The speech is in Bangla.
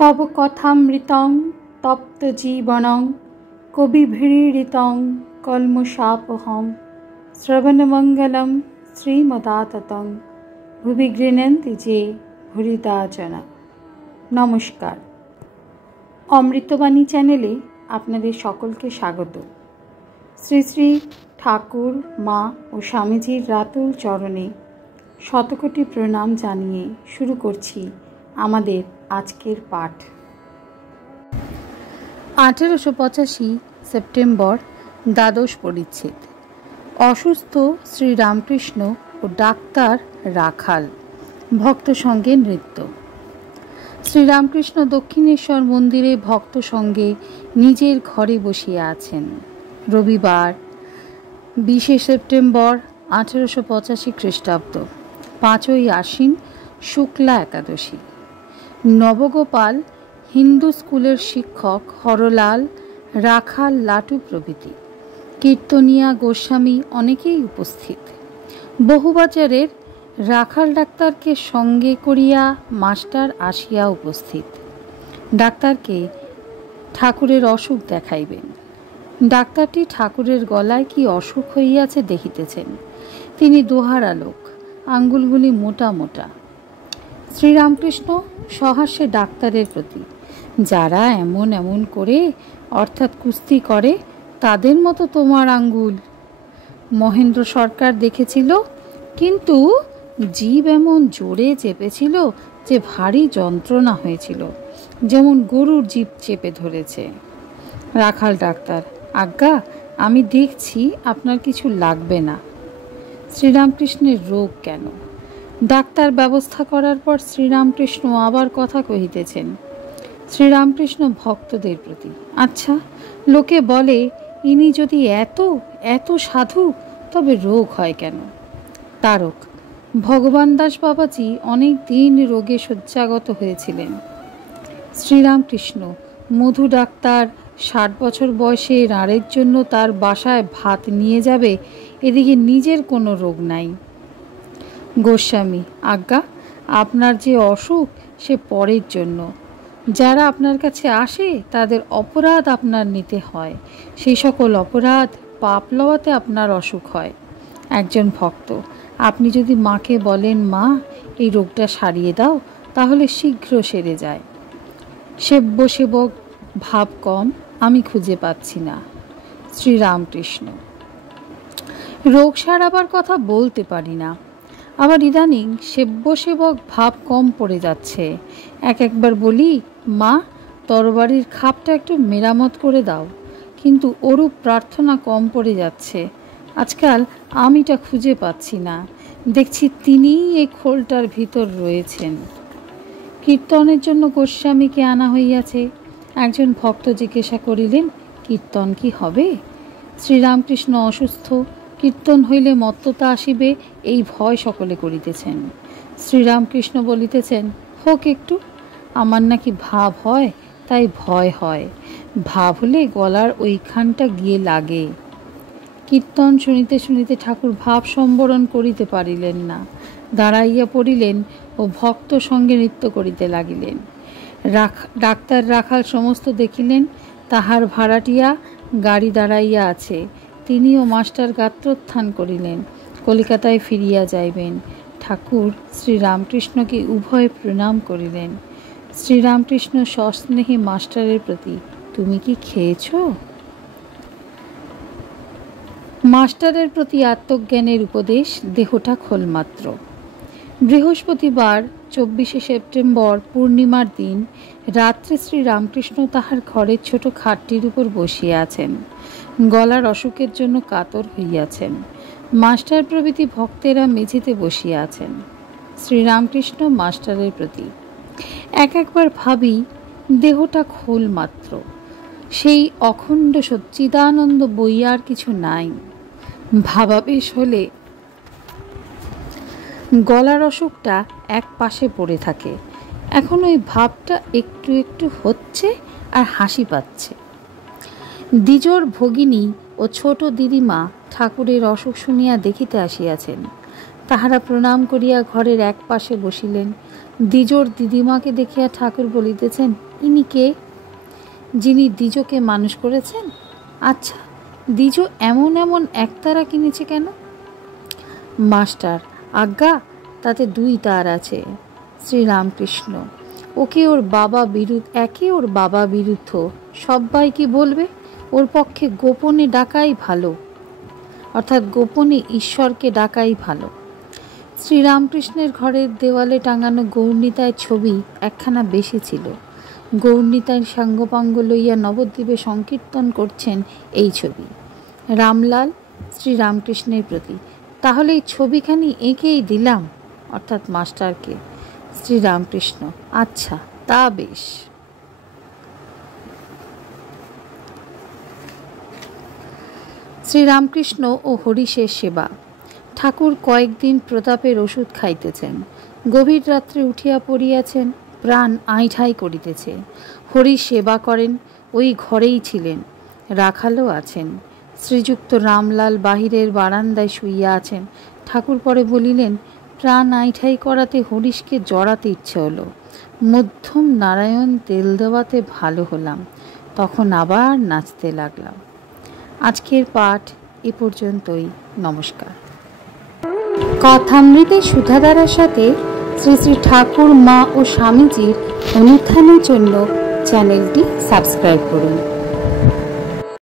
तव कथामृतं तप्तजीवनं कविभिरीडितं कल्मषापहं श्रवणमङ्गलं श्रीमदाततं भुवि गृह्णन्ति जे भूरिदा जना। नमस्कार, अमृतबाणी चैनेले आपनादेर सकलके स्वागत। श्री श्री ठाकुर मा और स्वामीजीर रातुल चरणे शतकोटी प्रणाम जानिए शुरू करछि आमादेर आजकेर पाठ। 1885 सेप्टेम्बर द्वादश परिच्छेद। असुस्थ श्री रामकृष्ण और डाक्तार राखाल, भक्त संगे नृत्य। श्री रामकृष्ण दक्षिणेश्वर मंदिरे भक्त संगे निजेर घरे बसिया आछेन। रविवार 20 सेप्टेम्बर 1885 ख्रीष्टाब्द, 5 आश्विन शुक्ला एकादशी। नवगोपाल, हिंदू स्कूलेर शिक्षक हरलाल, राखाल, लाटू प्रभृति, कीर्तनिया, गोस्वामी अनेकेई उपस्थित। बहुबाजारेर राखाल डाक्तार के संगे करिया मास्टार आसिया उपस्थित। डाक्तार के ठाकुरेर असुख देखाइबेन। डाक्तारटी ठाकुरेर गलाय कि असुख हइयाछे देखितेछेन। तिनि दोहारा लोक, आंगुलगुली मोटा मोटा। श्रीरामकृष्ण सहास्ये डाक्तारेर प्रति, जारा एमन एमन करे अर्थात कुस्ती करे तादेर मतो तोमार आंगुल। महेंद्र सरकार देखेछिल, किन्तु जीव एमन जोरे चेपेछिल जे भारी जंत्रणा हयेछिल, जेमन गरुर जीव चेपे धरेछे। राखाल डाक्तार, आज्ञा आमी देखछि आपनार किछु लागबे ना। श्रीरामकृष्णेर रोग केन? डाक्तार व्यवस्था करार पर श्रीरामकृष्ण आबार कथा कहितेछेन। श्रीरामकृष्ण भक्तदेर प्रति, अच्छा लोके बोले इनी यदि एत एत साधु तबे रोग हय केन? तारक, भगवान दास बाबाजी अनेक दिन रोगे शय्यागत हयेछिलेन। श्रीरामकृष्ण, मधु डाक्तार 60 बछर बयसे राड़ेर जन्य तार बासाय भात निये जाबे, एदिके निजेर कोनो रोग नाई। गोस्वामी, आज्ञा आपनार जे असुख से परेर जन्य। যারা আপনার কাছে আসে তাদের অপরাধ আপনার নিতে হয়, সেই সকল অপরাধ পাপ লওয়াতে আপনার অসুখ হয়। একজন ভক্ত, আপনি যদি মাকে বলেন মা এই রোগটা সারিয়ে দাও, তাহলে শীঘ্র সেরে যায়। সেব্য সেবক ভাব কম, আমি খুঁজে পাচ্ছি না। শ্রীরামকৃষ্ণ, রোগ সারাবার কথা বলতে পারি না, আবার ইদানিং সেব্য সেবক ভাব কম পড়ে যাচ্ছে। একবার বলি মা তরবারির খাপটা একটু মেরামত করে দাও, কিন্তু ওরূপ প্রার্থনা কম পড়ে যাচ্ছে। আজকাল আমিটা খুঁজে পাচ্ছি না, দেখছি তিনিই এই খোলটার ভিতর রয়েছেন। কীর্তনের জন্য গোস্বামীকে আনা হইয়াছে। একজন ভক্ত জিজ্ঞাসা করিলেন, কীর্তন কি হবে? শ্রীরামকৃষ্ণ অসুস্থ, কীর্তন হইলে মত্ততা আসিবে এই ভয় সকলে করিতেছেন। শ্রীরামকৃষ্ণ বলিতেছেন, হোক একটু, আমার নাকি ভাব হয় তাই ভয় হয়। ভাব হলে গলার ওইখানটা গিয়ে লাগে। কীর্তন শুনিতে শুনিতে ঠাকুর ভাব সম্বরণ করিতে পারিলেন না, দাঁড়াইয়া পড়িলেন ও ভক্ত সঙ্গে নৃত্য করিতে লাগিলেন। ডাক্তার রাখাল সমস্ত দেখিলেন, তাহার ভাড়াটিয়া গাড়ি দাঁড়াইয়া আছে। তিনিও মাস্টার গাত্রোত্থান করিলেন, কলিকাতায় ফিরিয়া যাইবেন। ঠাকুর শ্রীরামকৃষ্ণকে উভয় প্রণাম করিলেন। শ্রীরামকৃষ্ণ সস্নেহে মাস্টারের প্রতি, তুমি কি খেয়েছ? মাস্টারের প্রতি আত্মজ্ঞানের উপদেশ, দেহটা খোলমাত্র। বৃহস্পতিবার 24 সেপ্টেম্বর পূর্ণিমার দিন রাত্রে শ্রীরামকৃষ্ণ তাহার ঘরের ছোট খাটটির উপর বসিয়া আছেন। গলার অসুখের জন্য কাতর হইয়াছেন। মাস্টার প্রভৃতি ভক্তেরা মেঝেতে বসিয়া আছেন। শ্রীরামকৃষ্ণ মাস্টারের প্রতি, একবার ভাবি দেহটা খোল মাত্র, সেই অখণ্ড সচ্চিদানন্দ বই আর কিছু নাই। ভাবাবেশ হলে গলার অসুখটা এক পাশে পড়ে থাকে। এখন ওই ভাবটা একটু একটু হচ্ছে আর হাসি পাচ্ছে। দ্বিজোর ভগিনী ও ছোট দিদিমা ঠাকুরের অসুখ শুনিয়া দেখিতে আসিয়াছেন। তাহারা প্রণাম করিয়া ঘরের এক পাশে বসিলেন। দ্বিজোর দিদিমাকে দেখিয়া ঠাকুর বলিতেছেন, ইনি কে? যিনি দ্বিজকে মানুষ করেছেন। আচ্ছা, দ্বিজ এমন এমন একতারা কিনেছে কেন? মাস্টার, আজ্ঞা, তাতে 2 তার আছে। শ্রীরামকৃষ্ণ, একে ওর বাবা বিরুদ্ধ, সবাই কি বলবে? ওর পক্ষে গোপনে ডাকাই ভালো, অর্থাৎ গোপনে ঈশ্বরকে ডাকাই ভালো। শ্রীরামকৃষ্ণের ঘরের দেওয়ালে টাঙানো গৌরনীতায় ছবি একখানা বেশি ছিল। গৌরনীতায় সাঙ্গপাঙ্গ লইয়া নবদ্বীপে সংকীর্তন করছেন এই ছবি। রামলাল শ্রীরামকৃষ্ণের প্রতি। তাহলে এই ছবিখানি এঁকেই দিলাম, অর্থাৎ মাস্টারকে। শ্রীরামকৃষ্ণ, আচ্ছা, তা বেশ। শ্রীরামকৃষ্ণ ও হরিশের সেবা। ঠাকুর কয়েকদিন প্রতাপের ওষুধ খাইতেছেন। গভীর রাত্রে উঠিয়া পড়িয়াছেন, প্রাণ আইঠাই করিতেছে। হরিশ সেবা করেন, ওই ঘরেই ছিলেন। রাখালও আছেন। শ্রীযুক্ত রামলাল বাহিরের বারান্দায় শুইয়া আছেন। ঠাকুর পরে বলিলেন, প্রাণ আইঠাই করাতে হরিশকে জড়াতে ইচ্ছে হলো। মধ্যম নারায়ণ তেল দেওয়াতে ভালো হলাম। তখন আবার নাচতে লাগলাম। আজকের পাঠ এ পর্যন্তই। নমস্কার। কথামৃতের সুধাধারার সাথে শ্রী শ্রী ঠাকুর, মা ও স্বামীজির অনুত্থানের জন্য চ্যানেলটি সাবস্ক্রাইব করুন।